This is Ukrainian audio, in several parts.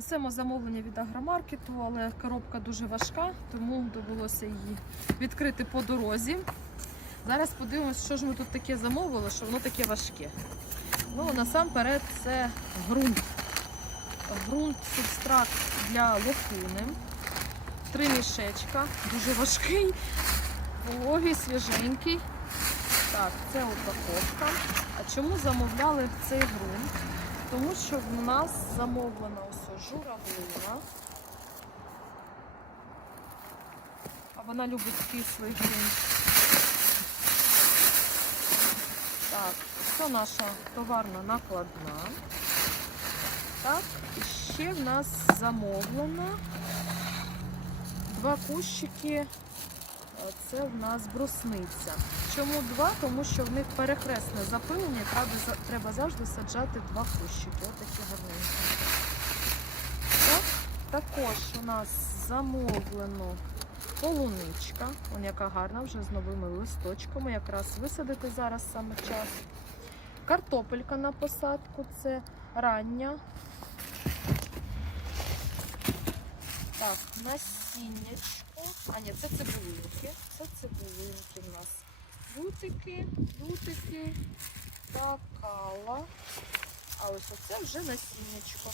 Несемо замовлення від агромаркету, але коробка дуже важка, тому довелося її відкрити по дорозі. Зараз подивимось, що ж ми тут таке замовили, що воно таке важке. Ну, насамперед, це ґрунт. Ґрунт субстрат для лохини. Три мішечка, дуже важкий, вологий, свіженький. Так, це упаковка. А чому замовляли цей ґрунт? Тому що в нас замовлена ось жура глина. А вона любить кислий ґрунт. Так, це наша товарна накладна. Так, і ще в нас замовлено два кущики. Е, Це в нас брусниця. Чому два? Тому що в них перехресне запилення, треба, треба завжди саджати два кущики. Ось такі гарненькі. Так, також у нас замовлено полуничка. Вон яка гарна, вже з новими листочками. Якраз висадити зараз саме час. Картопелька на посадку це рання. Так, насіннячко. А, ні, це цибулинки. Це цибулинки в нас. Лютики, лютики, такала. А ось оце вже насіннячко.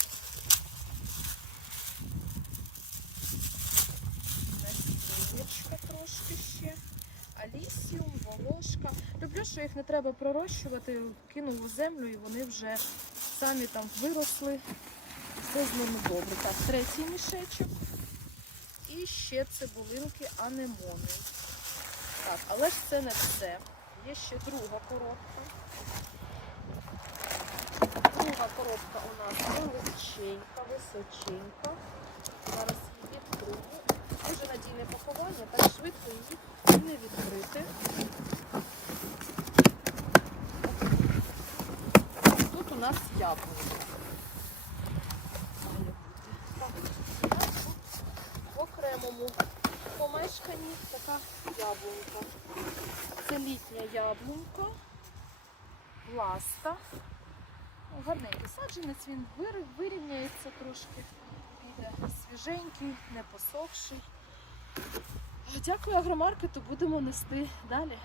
Що їх не треба пророщувати. Кинув у землю і вони вже самі там виросли. Все з ними добре. Так, третій мішечок. І ще цибулинки анемони. Так, але ж це не все. Є ще друга коробка. Друга коробка у нас величенька, височенька. Зараз її відкрию. Дуже надійне пакування, так швидко її не відкрити. Тут у нас тут в окремому помешканні така яблунька. Це літня яблунька, ласта. Гарненький саджанець, він вирівняється трошки, піде свіженький, не посохший. Дякую агромаркету, будемо нести далі.